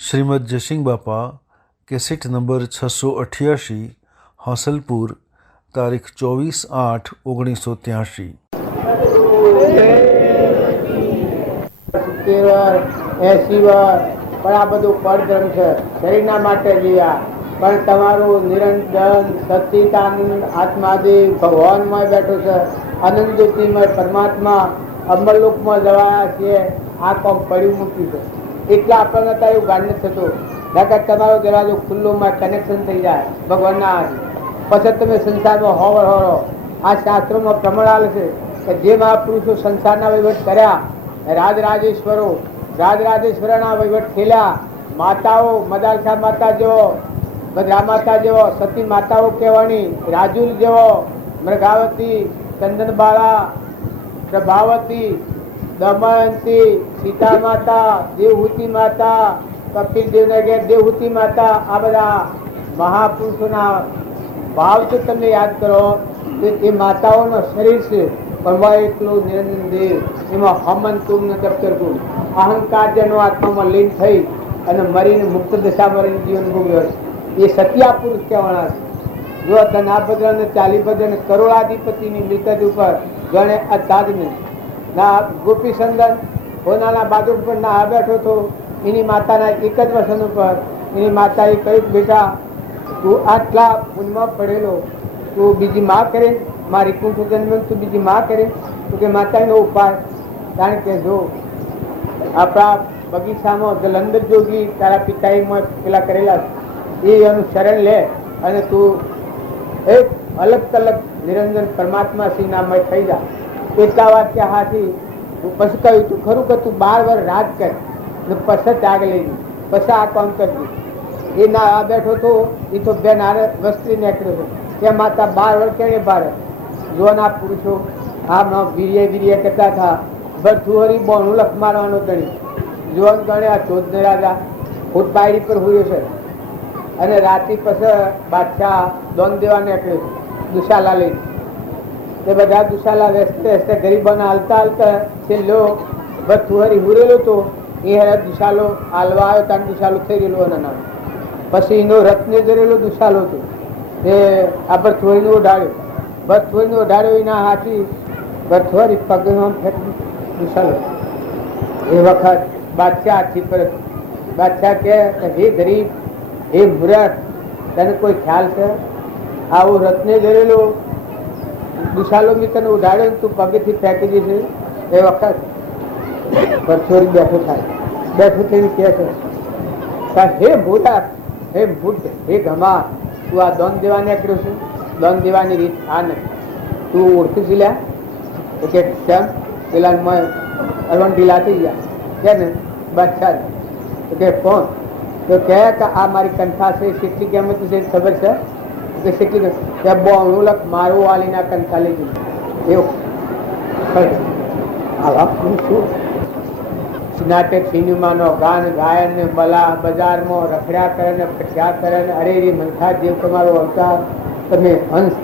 श्रीमद जयसिंह बापा cassette number 688 Hasilpur तारीख 24/8/1983। 70 વાર 80 વાર પણ આ બધું પરધર્મ છે, શરીરના માટે જીવ્યા. પણ તમારું નિરંજન સચ્ચિદાનંદ આત્માદેવ ભગવાનમાં બેઠો છે, આનંદ જ્યોતિમય પરમાત્મા અમરલોકમાં જવાયા છીએ. આ કોમ પડ્યું મૂક્યું છે એટલે આપણને ત્યાં એવું ગાંડ નથી થતું. નકર તમારો દરવાજો ખુલ્લોમાં કનેક્શન થઈ જાય ભગવાનના હાથે. પછી તમે સંસારમાં હોવર હોરો. આ શાસ્ત્રોમાં પ્રમાણ છે કે જે મહાપુરુષો સંસારના વહીવટ કર્યા, રાજરાજેશ્વરના વહીવટ ખેલ્યા, માતાઓ મદાલસા માતા જેવો, ભદ્રા માતા જેવો, સતી માતાઓ કહેવાની, રાજુલ જેવો, મૃગાવતી, ચંદનબાળા, પ્રભાવતી, દમયંતી, સીતા માતા, દેવહૂતિ માતા, કપિલ દેવને ઘેર દેવહૂતિ માતા, આ બધા મહાપુરુષોના ભાવ તો તમે યાદ કરો. એ માતાઓનો શરીર છે, પણ એટલું નિરંજન દેવ એમાં હમન તુમ ને દફતર તું અહંકાર જેનો આત્મામાં લીન થઈ અને મરીને મુક્ત દશામાં રહીને જીવન ભોગવ્યો છે. એ સત્યા પુરુષ કહેવાના છે. જો ધનાભદ્ર ને ચાલીભદ્ર ને કરોડાધિપતિની મિલકત ઉપર ગણે અતાજને ના ગોપીચંદન હોનાના બાજુ ઉપર ના બેઠો હતો. એની માતાના એક જ વસન ઉપર એની માતાએ કહ્યું, બેટા તું આટલા પુણ્યમાં પડેલો, તું બીજી માં કરે, મારી કુંઠ જન્મ તું બીજી માં કરે. તો કે માતાનો ઉપાય, કારણ કે જો આપણા બગીચામાં જલંધર જોગી તારા પિતાએ પેલા કરેલા એ એનું શરણ લે અને તું એક અલગ તલગ નિરંજન પરમાત્મા શ્રી નામય થઈ જા. એટલા વાક્ય હાથી પછી કહ્યું તું ખરું કે તું 12 વર્ષ રાજ કર ને પછી ત્યાગ લઈ ગઈ, પછી આ કામ કરજે. એ ના બેઠો તો એ તો બે નારે વસ્તી નીકળ્યો હતો. ત્યાં માતા 12 વર્ષ કેને ભારે જોવાના પુરુષો આમ વીર્ય કરતા હતા. ભરથુહરી બોનું લખ મારવાનો ગણી જોવાન ગણે આ ચોદને રાજા ફૂટ બાયડી પર હોયો છે અને રાતે પછી બાદશાહ દોન દેવા નીકળ્યો છે દુશાલા લઈને. તે બધા દુશાલા વેચતે વેચતે ગરીબોને હાલતા હાલતા છેલ્લો ભરથુહરી હુરેલો હતો. એ દુશાલો હાલવા આવ્યો ત્યાં દુશાલો થઈ ગયેલો એના નામ. પછી એનો રત્ને જરેલો દુશાલો હતો એ આ ભરથુહરીને ઓઢાડ્યો. ભરથુહરીને ઓઢાડ્યો એના હાથી ભરથુહરી પગમાં ફેંકી દુશાલો. એ વખત બાદશાહ હાથી પર બાદશાહ કે હે ગરીબ, હે મૂરખ, તને કોઈ ખ્યાલ છે? આવું રત્ને જરેલો દુશાલો બી તને ઉડાડ્યો તું પગેથી ફેંકી દીધે. એ વખત ભરથુહરી બેઠો થાય, બેઠો થઈને કહે છે, હે મૂરખ, હે મૂઢ, હે ગમા, તું આ દોન દેવા નીકળ્યો છું. દોન દેવાની રીત આ નથી. તું ઓળખી છે લ્યા? તો કે કેમ? પેલા અલવણ ઢીલા થઈ ગયા કે ને બાદશાહ. તો કે કોણ? તો કહે કે આ મારી કંઠા છે, કેટલી કિંમત છે ખબર છે? કે કેટલી કે બોણું લખ મારું વાલીના કંઠા લઈ ગયું. એવું આવા પુરુષો નાટક સિનેમાનો ગાન ગાયન ને બલા બજારમાં રખડ્યા કરે ને ફટ્યા કરે ને અરે રે મનખા જેવ તમારો અવતાર, તમે હંસ.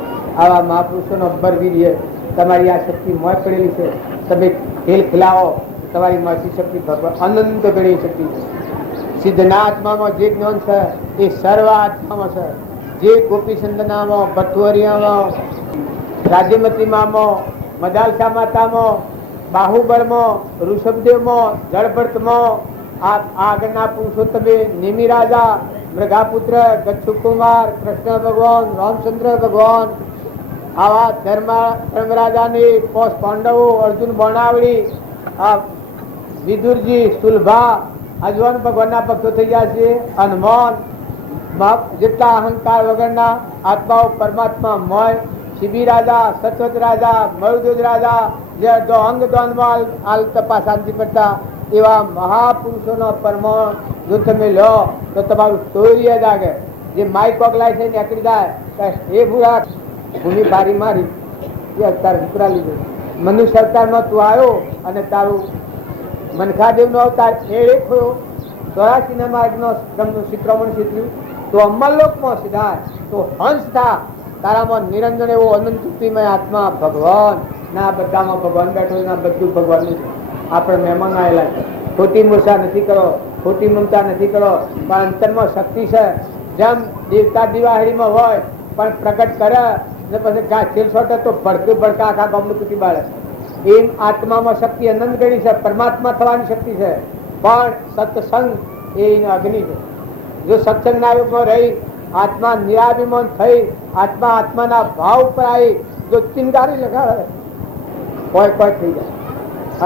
આવા મહાપુરુષોનો અબ્બર વીર્ય તમારી આ શક્તિ મોય પડેલી છે. તમે ખેલ ખિલાવો તમારી મળતી શક્તિ ભગવાન અનંત ગણી શક્તિ છે. સિદ્ધના આત્મામાં જે જ્ઞાન છે એ સર્વ આત્મામાં છે. જે ગોપીચંદનામાં, ભરથુહરીયામાં, રાજ્યમતીમાં, મદાલસા માતામાં, બાહુબળમાં, ઋષભદેવમાં, જળભરતમાં, આ આગળના પુરુષો તમે નિમિ રાજા, મૃગાપુત્ર, ગચ્છુકુમાર, કૃષ્ણ ભગવાન, રામચંદ્ર ભગવાન, આવા ધર્મરાજાની પોષ પાંડવો, અર્જુન બનાવડી, આ વિદુરજી, સુલભા, અજવાન ભગવાનના ભક્તો થઈ ગયા છે. હનુમાન, જેટલા અહંકાર વગરના આત્માઓ પરમાત્મા મોય, શિબી રાજા, સત્વત રાજા, મરુદ્વજ રાજા, જે અંગ દ્વંદમાં હાલ તપા શાંતિ પડતા એવા મહાપુરુષોનો પરમાણ જો તમે લો તો તમારું સ્ટોરી જાગે. જે માઇક પગલાય છે નીકળી જાય એ ભૂરા ભૂમિ બારી મારી એ અવતાર ઉતરા લીધો. મનુષ્ય અવતારમાં તું આવ્યો અને તારું મનખાદેવનો અવતાર એ ખોયો. 84 માર્ગનો શ્રીક્રમણ શીખ્યું તો અમરલોકમાં સીધા તો હંસ થા. તારામાં નિરંજન એવો અનંત શક્તિમય આત્મા ભગવાન ના બધામાં ભગવાન બેઠો ના બધું ભગવાનનું. આપણે મહેમાન આવેલા છે, ખોટી મૂર્છા નથી કરો. ખોટી મમતા નથી કરો, પણ અંતરમાં શક્તિ છે. જેમ દેવતા દિવાળીમાં હોય પણ પ્રગટ કરે ને પછી ઘાસ તેલ છોટે તો ભડકે ભડકા આખા ગામનું તૂટી બાળે. એમ આત્મામાં શક્તિ અનંત ગણી છે, પરમાત્મા થવાની શક્તિ છે. પણ સત્સંગ એ અગ્નિ છે. જો સત્સંગના યુગમાં રહી આત્મા નિરાભિમાન થઈ આત્માના ભાવ ઉપર આવી જો ચિંગારી લગાડે કોઈ કોઈ થઈ જાય.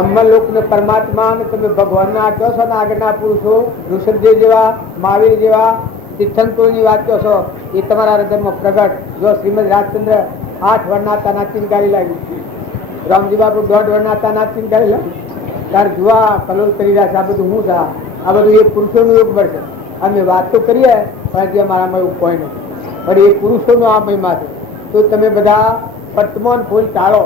અમર લોકને પરમાત્મા ને તમે ભગવાનના કહો છો ને આગળના પુરુષો ઋષભદેવ જેવા મહાવીર જેવા તીર્થંકરોની વાત કહો છો એ તમારા હૃદયમાં પ્રગટ. જો શ્રીમદ રાજચંદ્ર 8 વર્ષના તાના ચિંગારી લાગી, રામજી બાપુ 1.5 વર્ષના તાના ચિંગારી લાગી. તાર જુવા કલોલ કરી રહ્યા છે. આ બધું હું છે? આ બધું એ પુરુષોનું યુગ મળશે. અમે વાત તો કરીએ પણ અમારામાં એવું કોઈ નથી, પણ એ પુરુષોનો આ મહિમા છે. તો તમે બધા વર્તમાન ભૂલ ટાળો.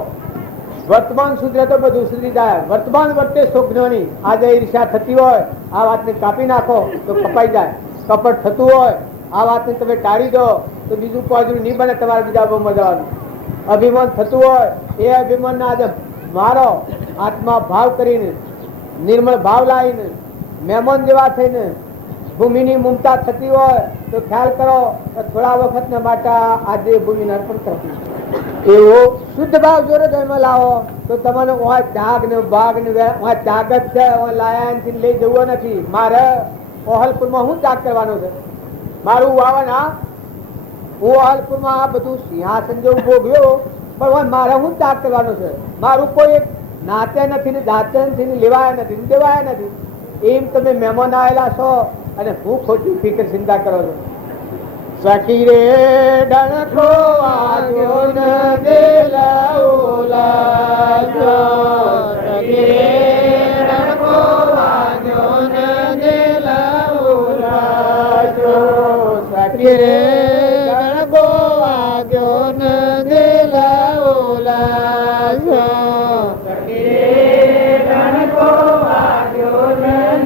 વર્તમાન સુધરે તો બધું સુધરી જાય. વર્તમાન વર્તે શોભનોની. આજે ઈર્ષા થતી હોય આ વાતને કાપી નાખો તો કપાઈ જાય. કપટ થતું હોય આ વાતને તમે ટાળી દો તો બીજું પોજરું નહીં બને. તમારે બીજા બહુ મજાવાનું અભિમાન થતું હોય એ અભિમાનને આજે મારો આત્મા ભાવ કરીને નિર્મળ ભાવ લાવીને મહેમાન જેવા થઈને ભૂમિની મમતા થતી હોય તો ખ્યાલ કરો થોડા વખતને માટે આજે ભૂમિને અર્પણ કરતી. એવો શુદ્ધ ભાવ જોડે ધર્મ લાવો તો તમને ત્યાગ ને ભાગ ને ત્યાગ જ છે. લાયા લઈ જવો નથી. મારે ઓહલપુરમાં હું ત્યાગ કરવાનો છે? મારું વાવન આ હું ઓહલપુરમાં આ બધું સિંહાસન જેવું ભોગવ્યો પણ મારે હું ત્યાગ કરવાનો છે? મારું કોઈ નાતે નથી ને જાતે નથી ને લેવાયા નથી ને દેવાયા નથી. એમ તમે મહેમાન આવેલા છો અને હું ખોટી ફિકર ચિંતા કરો છો. સખી રે ડણકો વાગ્યો ને દેલાઉલાજો, સખી રે ડણકો વાગ્યો ને દેલાઉલાજો, સખી રે ડણકો વાગ્યો ને દેલાઉલાજો, સખી રે ડણકો વાગ્યો ને દેલાઉલાજો.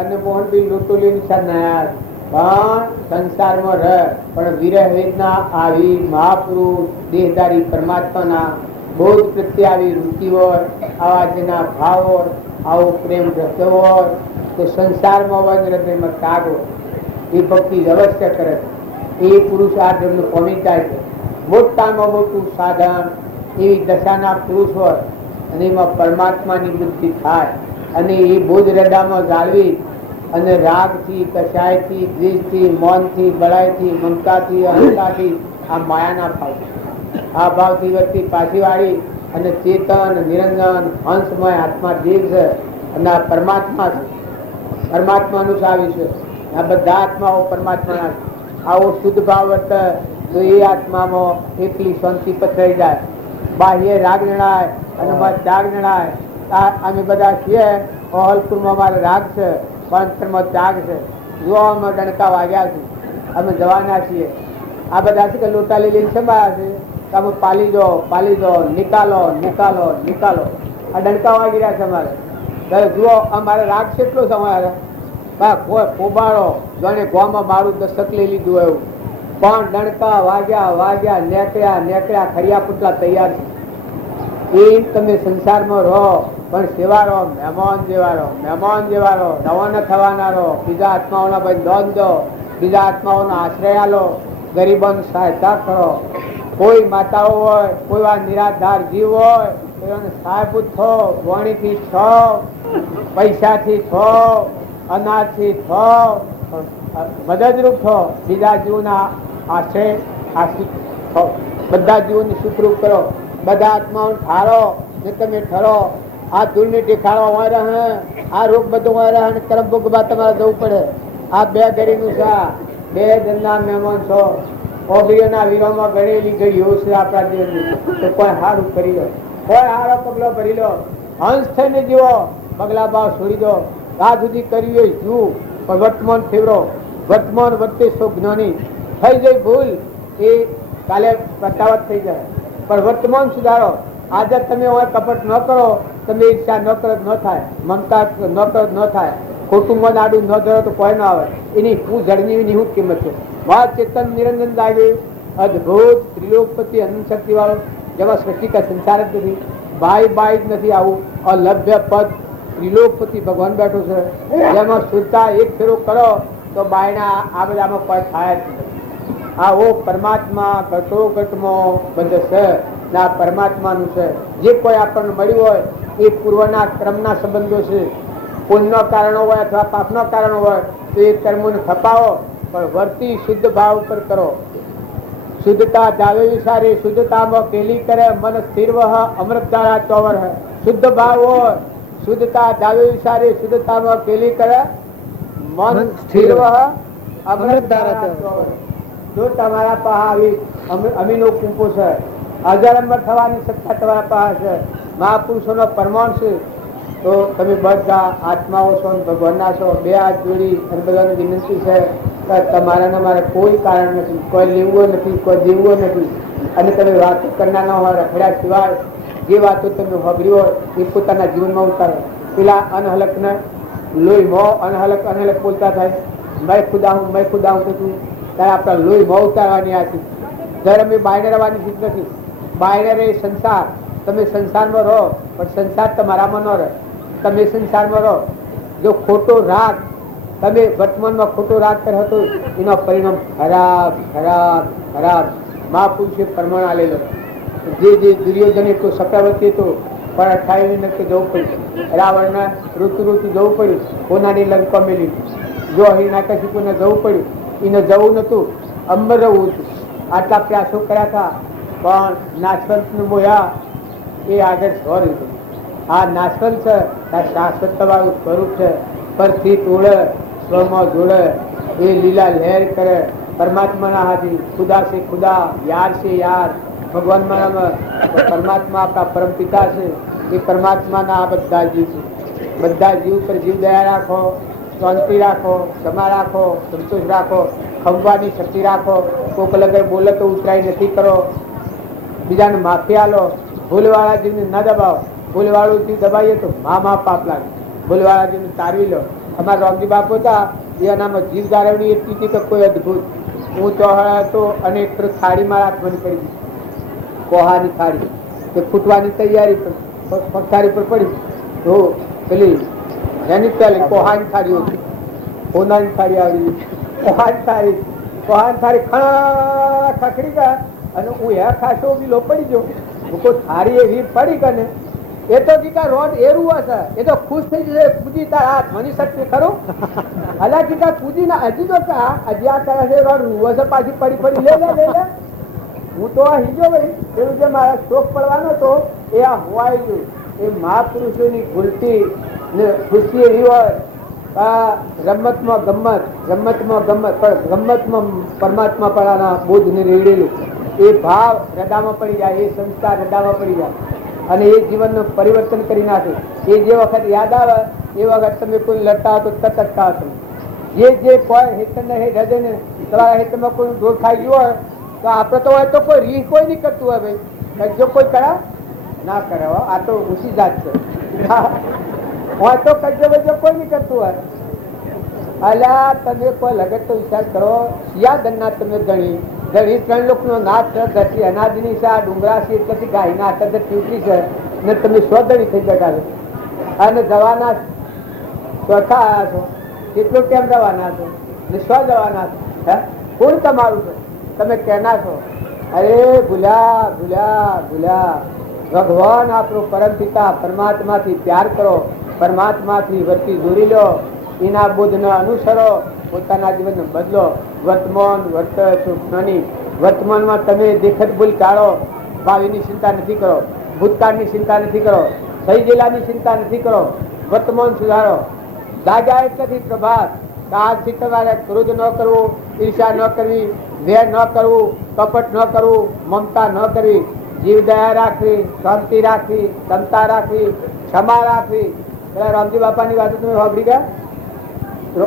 અને મોહન બી લોટો લઈને પણ સંસારમાં રહે પણ વિરહ વેદના આવી મહાપુરુષ દેહધારી પરમાત્માના બોધ પ્રત્યે આવી રુચિ હોય, આવા જેના ભાવ હોય, આવો પ્રેમ રસ્તો હોય તો સંસારમાં હોય ને હૃદયમાં ત્યાગ હોય, એ ભક્તિ અવશ્ય કરે. એ પુરુષ આ ધર્મનું પામી જાય છે. મોટામાં મોટું સાધન એવી દશાના પુરુષ હોય અને એમાં પરમાત્માની બુદ્ધિ થાય અને એ બોધ હૃદયમાં જાળવી અને રાગથી, કસાયથી, દ્વેષથી, મૌનથી, બળાઈથી, મમતાથી, અહંતાથી આ માયાના ભાવ, આ ભાવથી વ્યક્તિ પાછી વાળી અને ચેતન નિરંજન હંસમય આત્મા દેવ છે અને આ પરમાત્મા છે, પરમાત્માનું જ આવી છે. આ બધા આત્માઓ પરમાત્માના છે. આવો શુદ્ધ ભાવ વર્તે તો એ આત્મામાં એકલી શાંતિ પથરાઈ જાય. બાહ્ય રાગ જણાય અને ત્યાગ જણાય. અમે બધા છીએ અહલપુરમાં અમારે રાગ છે, અંતરમાં ત્યાગ છે. જો અમે ડણકા વાગ્યા છે, અમે જવાના છીએ. આ બધા છે કે લોટા લઈને સંભાળ્યા છે, તમે પાલી દો, નિકાલો નિકાલો નિકાલો. આ ડણકા વાગી રહ્યા છે અમારે. જુઓ અમારે રાગ કેટલો છે અમારે. પોબાળો જાણે ગોમાં મારું દસ્તક લઈ લીધું એવું. પણ ડણકા વાગ્યા નેકળ્યા ખરિયા પુટલા તૈયાર છે. એ તમે સંસારમાં રહો પણ સેવા રહો, મહેમાન જેવા રહો, રવાના થવાના રહો. બીજા આત્માઓના ભાઈ દોન દો, બીજા આત્માઓનો આશ્રય લો, ગરીબોની સહાયતા કરો. કોઈ માતાઓ હોય, કોઈ વાર નિરાધાર જીવ હોય તો સહાયભૂત થો. વાણીથી થો, પૈસાથી થો, અનાજથી થો, મદદરૂપ થો. બીજા જીવોના આશ્રય આશ્રિત થો. બધા જીવોને સુખરૂપ કરો. બધા આત્માઓ ઠારો ને તમે ઠરો. આ ધૂળની ટેખાડો હોય રહે, આ રોગ બધો હોય રહે, કરમ ભોગવા તમારે જવું પડે. આ બે ઘડીનું છે, બે જણના મહેમાન છો. ઓગળીઓના વીરોમાં ગળેલી ઘડીઓ છે આપણા જીવનની. તો કોઈ હારું કરી લો, કોઈ હારો પગલો ભરી લો. હંસ થઈને જીવો, પગલા ભાવ છોડી દો. આ સુધી કર્યું હોય જુઓ પણ વર્તમાન ફેવરો. વર્તમાન વચ્ચે સો જ્ઞાની. થઈ જાય ભૂલ એ કાલે પતાવત થઈ જાય, પણ વર્તમાન સુધારો. આજે તમે કપટ ન કરો, તમે ઈચ્છા ન કરો ન થાય, મમતા ન કરો ન થાય, ખોટું મન આડું ન ધરો તો કોઈ ન આવે. એની હું જળની શું કિંમત છે. વાત ચેતન નિરંજન લાગ્યું અદભુત ત્રિલોકપતિ અનંત શક્તિ વાળો, જેમાં સૃષ્ટિ કા સંસાર જ નથી, બાઈ જ નથી. આવું અલભ્ય પદ ત્રિલોકપતિ ભગવાન બેઠો છે, જેમાં શુદ્ધતા એક ફેરો કરો તો બાયના આ બધામાં કોઈ થાય જ નથી. આવો પરમાત્મા ઘટોઘટમાં બંધ છે ને આ પરમાત્માનું છે. જે કોઈ આપણને મળ્યું હોય એ પૂર્વના ક્રમના સંબંધો છે. પુણ્યનો કારણો હોય અથવા પાપનો કારણો હોય તો એ કર્મોને ખપાવો, પણ વર્તી શુદ્ધ ભાવ ઉપર કરો. શુદ્ધતા જાવે વિસારે, શુદ્ધતામાં પેલી કરે, મન સ્થિર વહ અમૃત ધારા ચોવર હે. શુદ્ધ ભાવ હોય, શુદ્ધતા જાવે વિસારે, શુદ્ધતામાં પેલી કરે, મન સ્થિર વહ અમૃત ધારા ચોવર. જો તમારા પાસે આવી અમીનો કૂપો છે, અજરંબર થવાની સત્તા તમારા પાસે છે, મહાપુરુષોનો પરમાણ છે, તો તમે બધા આત્માઓ છો, ભગવાનના છો. બે હાથ જોડી અને બધાની વિનંતી છે કે તમારા મારે કોઈ કારણ નથી, કોઈ લેવું નથી, કોઈ દેવું નથી. અને તમે વાતો કરનાર ન હોય, રખડ્યા સિવાય જે વાતો તમે સાંભળી હોય એ પોતાના જીવનમાં ઉતારો. પેલા અનહલકને લોહી મો અનહલક બોલતા થાય, મેં ખુદા હું કહેતું ત્યારે આપણા લોહી મો ઉતારવાની આ છે. જ્યારે અમે બાયને રહેવાની ચીજ નથી. બાયને રહે સંસાર. તમે સંસારમાં રહો પણ સંસાર તમારામાં ન રહે. તમે સંસારમાં રહો. જો ખોટો રાગ તમે વર્તમાનમાં ખોટો રાગ કર્યો હતો એનો પરિણામ ખરાબ ખરાબ ખરાબ. મહાપુરુષે પ્રમાણ આલેલો. જે દુર્યોધને તો ચક્રવર્તી હતો પણ 28 નક્કી જવું પડ્યું. રાવણને ઋતુ જવું પડ્યું. કોનાની લંકા મેલી. જો હિરણાકશિપુને જવું પડ્યું. એને જવું નતું, અંબર રહેવું હતું. આટલા પ્રયાસો કર્યા હતા પણ નાશવંતનું મોયા એ આગળ સ્વર હતું. આ નાશવંત છે, આ શાશ્વત વાળું સ્વરૂપ છે. પરથી તોડે, સ્વમાં જોડે, એ લીલા લહેર કરે. પરમાત્માના હાથી ખુદા છે ખુદા, યાર છે યાર. ભગવાન પરમાત્મા આપણા પરમ પિતા છે. એ પરમાત્માના આ બધા જીવ છે. બધા જીવ પર જીવ દયા રાખો, શાંતિ રાખો, ક્ષમા રાખો, સંતોષ રાખો, ખમવાની શક્તિ રાખો. કોક લગર બોલે તો ઉતરાઈ નથી કરો. બીજાને માફી આલો. ભૂલવાળા જીવને ન દબાવો. ભૂલવાળું જીવ દબાઈએ તો મા પાપ લાગે. ભૂલવાળા જીવને તારવી લો. અમારા રામજી બાપુ હતા, એનામાં જીવ જાળવણી એટલી હતી કે કોઈ અદભુત. હું ચોહળ હતો અને એક થાળીમાં હાથમાં પડી ગઈ, કોહાની થાળી એ ફૂટવાની તૈયારી પથારી પર પડી તો પેલી એની પેલી કોહાની થાળી હતી, સોનાની થાળી આવી, કોહાની થાળી ખખડી ગયા અને હું એ ખાસો બીલો પડી ગયો. કોઈ થાળી એવી પડી ગઈ ને એ તો કીકા રોડ એરું હશે, એ તો ખુશ થઈ જશે. પૂજી તાર હાથ મની શકશે ખરું? અલા કીકા પૂજી ના હજી તો હજી આ કરે છે રોડ રૂવો છે, પાછી પડી પડી લે લે લે. હું તો આ હીજો ભાઈ પેલું જે મારા શોખ પડવાનો હતો એ આ હોવાઈ ગયું. એ મહાપુરુષોની ભૂલતી ને ખુશી એવી હોય, રમતમાં ગમત, રમતમાં ગમત, પણ ગમતમાં પરમાત્મા પડાના બોધને રેડેલું એ ભાવ હૃદયમાં પડી જાય, એ સંસ્કાર હૃદયમાં પડી જાય અને એ જીવનનું પરિવર્તન કરી નાખે. એ જે વખત યાદ આવે એ વખત તમે કોઈ લડતા તો તટકતા હશો. જે કોઈ હેતને હૃદયને તમારા હેતમાં કોઈ દોર ખાઈ ગયો હોય તો આપણે તો હોય તો કોઈ રીહ કોઈ નહીં કરતું હોય ભાઈ, જો કોઈ કરા ના કરે, આ તો ઊંચી જાત છે. હોય તો કજો બજો કોઈ નહીં કરતું હોય. અલ્યા તમે કોઈ લગત તો વિચાર કરો, સિયાદના તમે ગણી 3 લોકોનો નાશ ધરતી અનાજની છે, આ ડુંગરા છે એટલી ગાયના આટલે ચૂંટણી છે ને તમે સ્વધણી થઈ જતા છો અને જવાના ચોથા આવ્યા છો, કેટલું કેમ જવાના છો ને સ્વ જવાના છો? કોણ તમારું છે? તમે કહેના છો અરે ભૂલ્યા ભૂલ્યા ભૂલ્યા. ભગવાન આપણો પરમ પિતા પરમાત્માથી પ્યાર કરો, પરમાત્માથી વર્તી દોરી લો, એના બોધને અનુસરો, પોતાના જીવનને બદલો. વર્તમાન વર્ત સુખની વર્તમાનમાં તમે દેખત ભૂલ ટાળો, ભાવિની ચિંતા નથી કરો, ભૂતકાળની ચિંતા નથી કરો, થઈ ગયેલાની ચિંતા નથી કરો, વર્તમાન સુધારો. જાગ્યા એટલેથી પ્રભાત, આજથી તમારે ક્રોધ ન કરવો, ઈર્ષા ન કરવી, વેર ન કરવું, કપટ ન કરવું, મમતા ન કરવી, જીવ દયા રાખવી, શાંતિ રાખવી, ક્ષમતા રાખવી, ક્ષમા રાખવી. પેલા રામજી બાપાની વાતો તમે સાંભળી ગયા?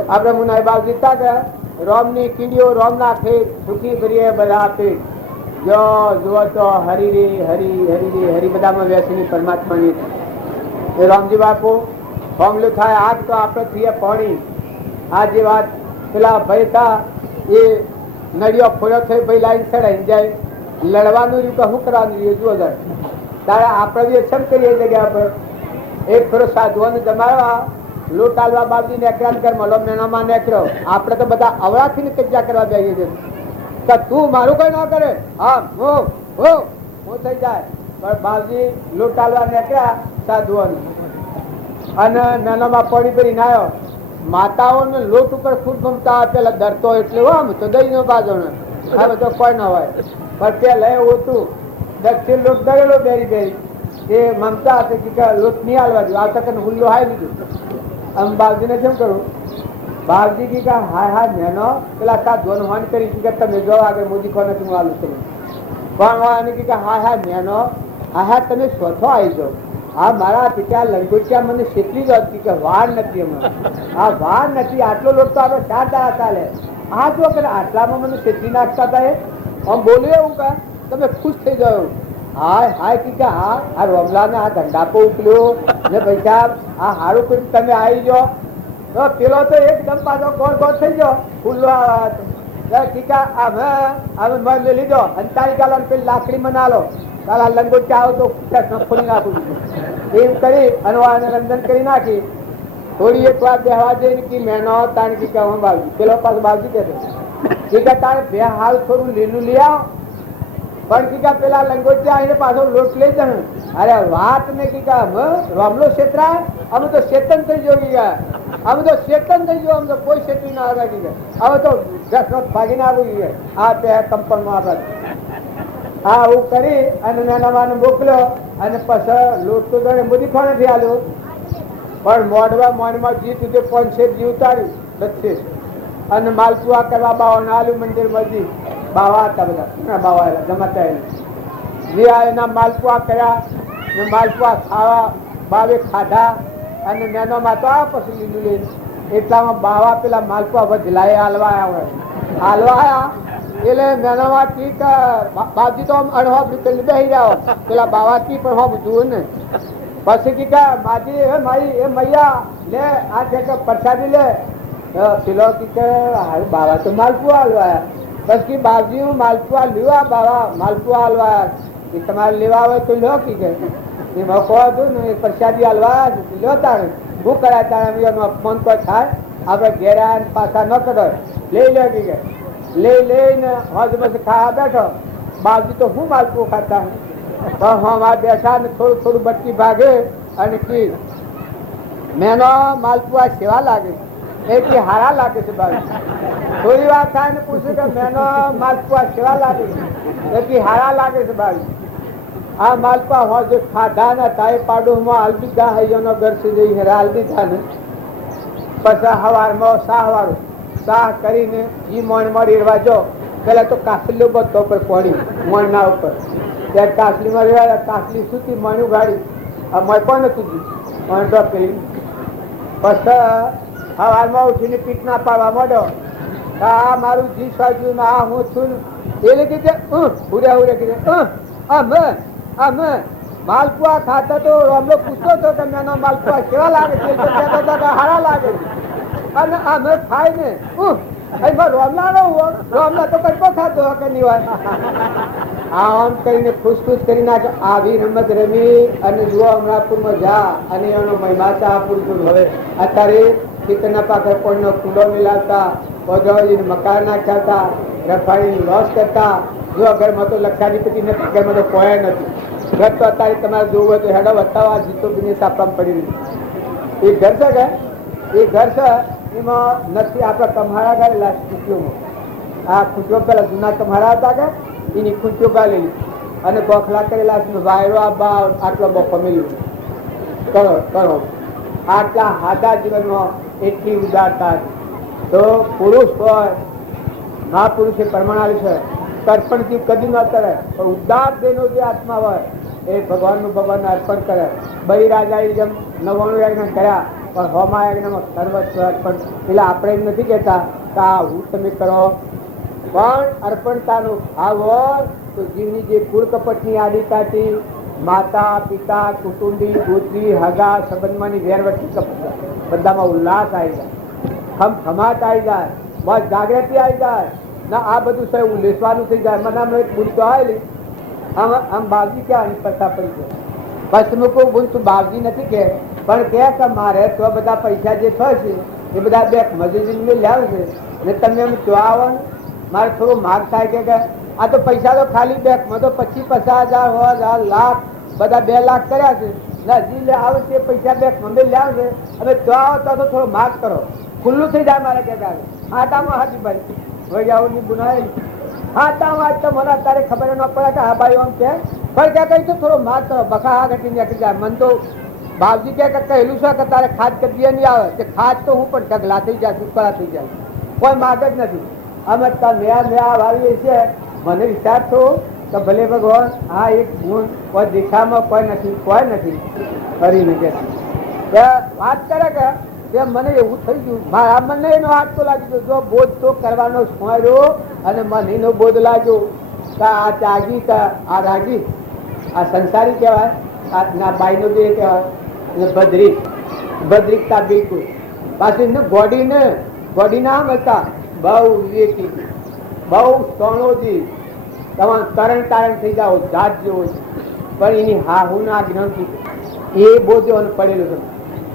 આપડે મુનાઈ બાપ જીતતા ગયા, રોમની કીડીઓ રોમના ખેત, સુખી કરીએ બધા પેટ. જો જુઓ તો હરી રે હરી હરી રે હરી બધામાં બેસીની પરમાત્માની. એ રામજી બાપુ ફોર્મલું થાય આજ તો આપણે થઈએ પાણી. આ જે વાત પેલા ભાઈ હતા એ નળિયો ખોલ્યો થઈ ભાઈ લાઈન ચડાઈ જાય, લડવાનું રહ્યું કે શું કરવાનું રહ્યું જુઓ જાય. તારે આપણે બી અક્ષમ કરીએ જગ્યા પર. એક ફેરો સાધુઓને જમાડવા લોટ આલવા બાપજી નેકરા કર મલો મેનામાં નેકરો. આપણે તો બધા અવળાથી કબજા કરવા જઈએ છીએ કે તું મારું કઈ ના કરે, હા હું થઈ જાય. પણ બાપજી લોટ આલવા નેકર્યા સાધુઓને અને મેનામાં પડી પડી નાયો. માતાઓને લોટ ઉપર ખૂબ મમતા પેલા ડરતો એટલે આમ તો દહીં નો બાજોને આ બધો કોઈ ના હોય. પણ પેલા એવું હતું દક્ષિણ લોટ ડરેલો બેરી બેરી એ મમતા હતી કે લોટ નહીં હાલવા દઉં, આવતા તને હુલ્લો હાઈ લીધું. આમ બાપજીને કેમ કરું? બાપજી કી કા હાય હાય મેનો પેલા સાધુઓને હોન કરી કે તમે જો આગળ મોદી કોને તું આલું તમે પણ કી કા હાય હાય મેનો હા હા તમે સ્વથો આવી જાઓ. હા મારા પિતા લંગોટિયા મને શેતલી જ હતી કે વાર નથી હમણાં, હા વાર નથી, આટલો લોટ તો આપણે 4 દાડા ચાલે. હા જો કે આટલામાં મને શેતલી નાખતા હતા. આમ બોલ્યું એવું કા તમે ખુશ થઈ જાઓ. હાય હાય કી કે હા આ રોમલાને આ ધંધાપો ઉકલ્યો ને પૈસા આ હારું કોઈ તમે આવી જાઓ તો પેલો તો એકદમ પાછો ગોળ ગોળ થઈ ગયો ખુલ્લો અમે લીધો અને તારી ગાલો પેલી લાકડી મનાલો તારા લંગોટિયા આવો તો ખોલી નાખું એમ કરી અને રંજન કરી નાખી. થોડી એક વાર બેહવા જઈને કે મેનો તાણ કી હું બાજુ પેલો પાછો બાજુ કે તારે બે હાલ થોડું લીલું લઈ આવો. પણ કીકા પેલા લંગોટિયા આવીને પાછો લોટ લઈ જશે. અરે વાત ને કીકા રોમલો ક્ષેત્રાય અમે તો ચેતન થઈ જોઈ ગયા, અમે તો ચેતન થઈ ગયો, અમે તો કોઈ ક્ષેત્રી ના આવ્યા કીધા હવે તો 10 ભાગીને આવી ગયા આ બે કંપનમાં આપણે. હા હું કરી અને નાના મોકલ્યો અને પછી લોટ તો ગણે બધી ખોણે થી આલ્યો પણ મોડમાં જીત સુધી 5 જીવ ઉતાર્યું 32 અને માલપુઆ કરવા બાવાને આલુ મંદિરમાં જી બાવા હતા બધા બાવા જમાતા જે એના માલપુઆ કર્યા ને માલપુઆ ખાવા બાવે ખાધા અને મેનોમાં તો આ પછી લીલું લઈને એટલામાં બાવા પેલા માલપુઆ વધલાએ હાલવા આવ્યા એટલે મેનોમાં ઠીક બાપજી તો આમ અણહો બેસી જાઓ પેલા બાવા કી પણ હોબ જુઓ ને પછી કી માજી એ મારી એ મૈયા લે આ છે કે પ્રસાદી લે પેલો કી બાવા તો માલપુઆ હાલવા આવ્યા પછી બાપજી હું માલપુઆ લેવા બાવા માલપુઆ હલવા એ તમારે લેવા આવે તો લો કી કે એમાં કહો હતું ને પ્રસાદી હલવા લો તારે શું કરાય તારે અપમાન કોઈ થાય આપણે ઘેરા પાછા ન કરો લઈ લે કી કે લઈને હજ પછી ખાવા બેઠો બાપજી તો હું માલપુઓ ખાતા હમારે બેઠા ને થોડું થોડું બટકી ભાગે અને કી મેનો માલપુઆ સેવા લાગે એ હારા લાગે છે બાબુ થોડી વાર થાય ને પૂછ્યું કે મેનો માલપુઆ સેવા લાગે છે એ હારા લાગે છે બાબુ આ માલપુઆ હોય જે ખાધા ને તાય પાડોમાં હાલબી ગા હૈયોનો ઘર સુધી હાલબી થા ને પછી હવારમાં શાહ વાળું શાહ કરીને જી મોણ મળી રહેવા જો પેલા તો કાસલી બધો ઉપર પડી મોણના ઉપર ત્યાં કાસલીમાં રહેવા કાસલી સુધી મણ્યું ગાડી મય પણ નથી મણ તો પેલી પછી હવારમાં ઉઠીને પીઠ ના પાડવા માંડ્યો આ મારું જી સાજુ આ હું છું એ કીધે ઉડ્યા ઉડ્યા કીધે અમે માલપુઆ ખાતા તો અમને પૂછતો હતો કે મેનો માલપુઆ કેવા લાગે છે તો કહેતો હતો કે હારા લાગે છે અને અમે ખાઈ ને રોમલા નો રોમલા તો કઈ ખાતો કે નહીં હોય આમ કરીને ખુશ કરી નાખે આવી રમત રમી અને જુઓ અમરાપુરમાં જા અને એનો મહિમા શાહપુર હવે અત્યારે ચિકનના પાકર પણ કુંડો મિલાવતા પૌધોજીને મકાન નાખ્યા હતા રફાડીને લોસ કરતા જો ઘરમાં તો લક્ષાધિપતિ નથી ઘરમાં તો કોઈ નથી ઘર તો અત્યારે તમારે જોવું હોય તો હેડો બતાવવા જીતો બિઝનેસ આપવામાં પડી રહ્યું એ ઘર છે કે એ ઘર છે એમાં નથી આપણા કમાડા ગાળેલા ખુશીઓમાં આ ખુશીઓ પેલા જૂના કમાડા હતા કે એની ખુશીઓ ગાળેલી અને ગોખલા કરેલા વાયરો આ આટલો બફો મેળ્યું કરો આટલા હાદા જીવનમાં એટલી ઉદારતા તો પુરુષ હોય મહાપુરુષે પ્રમાણ છે તર્પણથી કદી ન કરે પણ ઉદાર દેહનો જે આત્મા હોય એ ભગવાનને અર્પણ કરે બહી રાજાએ જેમ 99 યજ્ઞ કર્યા પણ હોમા યજ્ઞમાં સર્વસ્વ અર્પણ એટલે આપણે એમ નથી કહેતા કે આ હું તમે કરો પણ અર્પણતાનો ભાવ હોય તો જીવની જે કુળ કપટની આદિતાથી માતા પિતા કુટુંબી ગોત્રી હગા સંબંધમાંની વેરવટી બધામાં ઉલ્લાસ આવી જાય ખમાટ આવી જાય બસ જાગૃતિ આવી જાય ના આ બધું સર લેસવાનું થઈ જાય મને હમણાં એક બુન તો આવેલી આમ બાવજી ક્યાં પૈસા પડી જાય પછી મૂકું બુન તું બાવજી નથી કે પણ કે મારે તો બધા પૈસા જે થશે એ બધા બે મજૂરી લાવશે ને તમે એમ જો આવો ને મારે થોડું માર્ગ થાય કે આ તો પૈસા તો ખાલી બેંકમાં તો 25,000 લાખ બધા 2 લાખ કર્યા છે ને હજી આવે તે પૈસા બેંકમાં લાવશે હવે જો આવો તો થોડો માર્ગ કરો ખુલ્લું થઈ જાય મારે કે આટામાં હાથી ભાઈ વૈયાઓની ગુનાઈ આટામાં આજ તો મને અત્યારે ખબર ન પડે કે હા ભાઈ આમ કે પણ ક્યાં કહી તો થોડો માર્ગ કરો બખા આ ઘટી નીકળી જાય મન તો બાપજી કે કહેલું છે કે તારે ખાદ કદી નહીં આવે કે ખાદ તો હું પણ ઢગલા થઈ જાય સુકરા થઈ જાય કોઈ માર્ગ જ નથી અમે મેયા વાવીએ છીએ મને વિચાર છો કે ભલે ભગવાન આ એક ગુણ કોઈ દેખામાં કોઈ નથી કરીને કે વાત કરે કે મને એવું થઈ ગયું મારા મને એનો હાથ તો લાગી ગયો જો બોધ તો કરવાનો સોયરો અને મને એનો બોધ લાગ્યો કે આ ત્યાગી કે આ રાગી આ સંસારી કહેવાય આ બાઈનો બે કહેવાય ભદ્રિકતા બિલકુલ પાછી ગોડી ના હતા બહુ વિવેકી બહુ સોણોજી તમારે તરણ થઈ જાઓ જાત જેવો છે પણ એની હાહુના જ્ઞાનથી એ બોધ પડેલો છે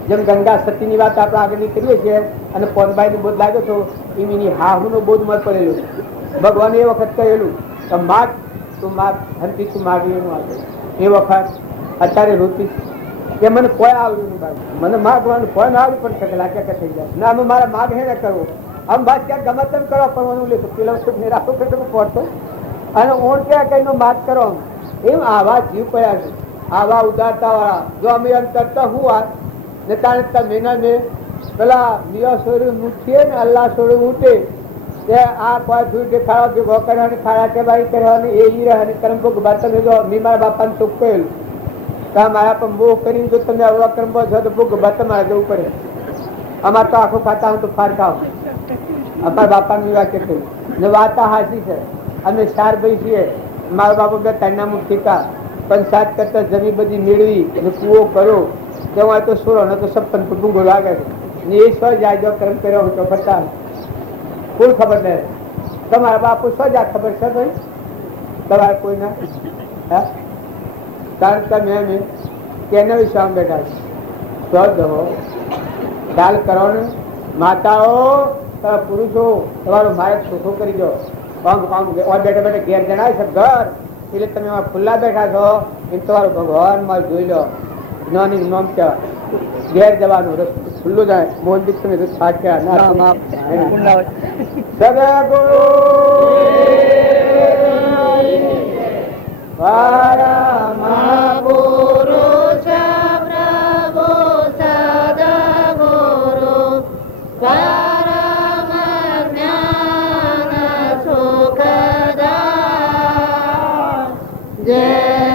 જેમ ગંગા સતીની વાત આપણે આગળની કરીએ છીએ અને પોનબાઈ નો બોધ લાગ્યો તો એની હાહુનો બોધ મત પડેલો છે ભગવાને એ વખત કહેલું કે માગ તું માગ હંતી તું માગી એનું આપે એ વખત અત્યારે રોતી કે મને કોઈ આવડ્યું નહીં મને માગવાનું કોઈ ના આવ્યું પણ સગલા કે થઈ જાય ના અમે મારા માગ હે ને કરવો આમ બાદ ક્યાંક ગમે તેમ કરો પણ લેશું પેલા સુખ ને રાખો કે તમે પહોંચતો અને ઓણ ક્યાં કઈનો માગ કરો એમ આવા જીવ પડ્યા છે આવા ઉદારતા વાળા જો અમે એમ કરતા હું વાત ને તાણે તમે ને પેલા મિયા સોરી ઉઠીએ ને અલ્લાહ સોરી ઉઠે તે આ કોઈ ધૂળ દેખાડો ભેગો કરવાની ખાડા કે બાઈ કરવાની એ ઈ રહે કર્મ ભોગ બાત જો મી મારા બાપાને તો કહેલું તા મારા પણ મોહ કરીને જો તમે આવા કર્મ છો તો ભોગ બાત મારે જવું પડે અમારે તો આખું ખાતા હું તો ફાર ખાવ અમારા બાપાની વાત કહ્યું ને વાતા હાચી છે અમે 4 ભાઈ છીએ મારા બાપા બે ત્રણના મુઠ્ઠીકા પંચાયત કરતા જમી બધી મેળવી અને કૂવો કર્યો તેમાં તો સુરો ને તો 56 ભૂંગો લાગે છે ને એ સ્વ જાય જો કર્મ કર્યો હોય તો ફરતા કોઈ ખબર નહીં તમારા બાપુ સજા ખબર છે ભાઈ તમારે કોઈના હા કારણ તમે એમ કેના વિશે આમ બેઠા છો દો ખ્યાલ કરો ને માતાઓ પુરુષો તમારું મારે છોટું કરી દો આમ બેઠા બેઠા ઘેર જણાય છે ઘર એટલે તમે ખુલ્લા બેઠા છો એ તમારું ભગવાન માં જોઈ લો જ્ઞાની નામ કહેવાય ઘેર જવાનું રસ્તું ખુલ્લું જાય મોહનજી તમે સાચા સદગુરુ પુરુષ પ્રભુ સદગુરુ પરમ જ્ઞાન સુખદા જય